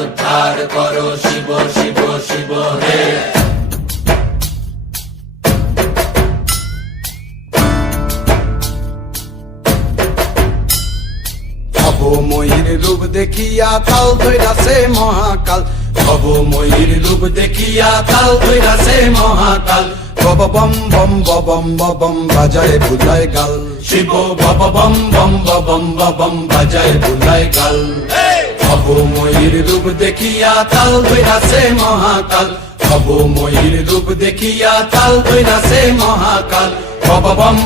উদ্ধার করো শিব শিব শিব হে। ভবময়ীর রূপ দেখিয়া কাল ধৈরাছে মহাকাল, ভবময়ীর রূপ দেখিয়া কাল ধৈরাছে মহাকাল। বব বম বম বম বম বাজায় বুলায় গাল, শিব বব বম বম বম বম বাজায় বুলায় গাল। ভবময়ীর রূপ দেখিয়া কাল ধৈরাছে মহাকাল, ভবময়ীর রূপ দেখিয়া কাল ধৈরাছে মহাকাল। বব বম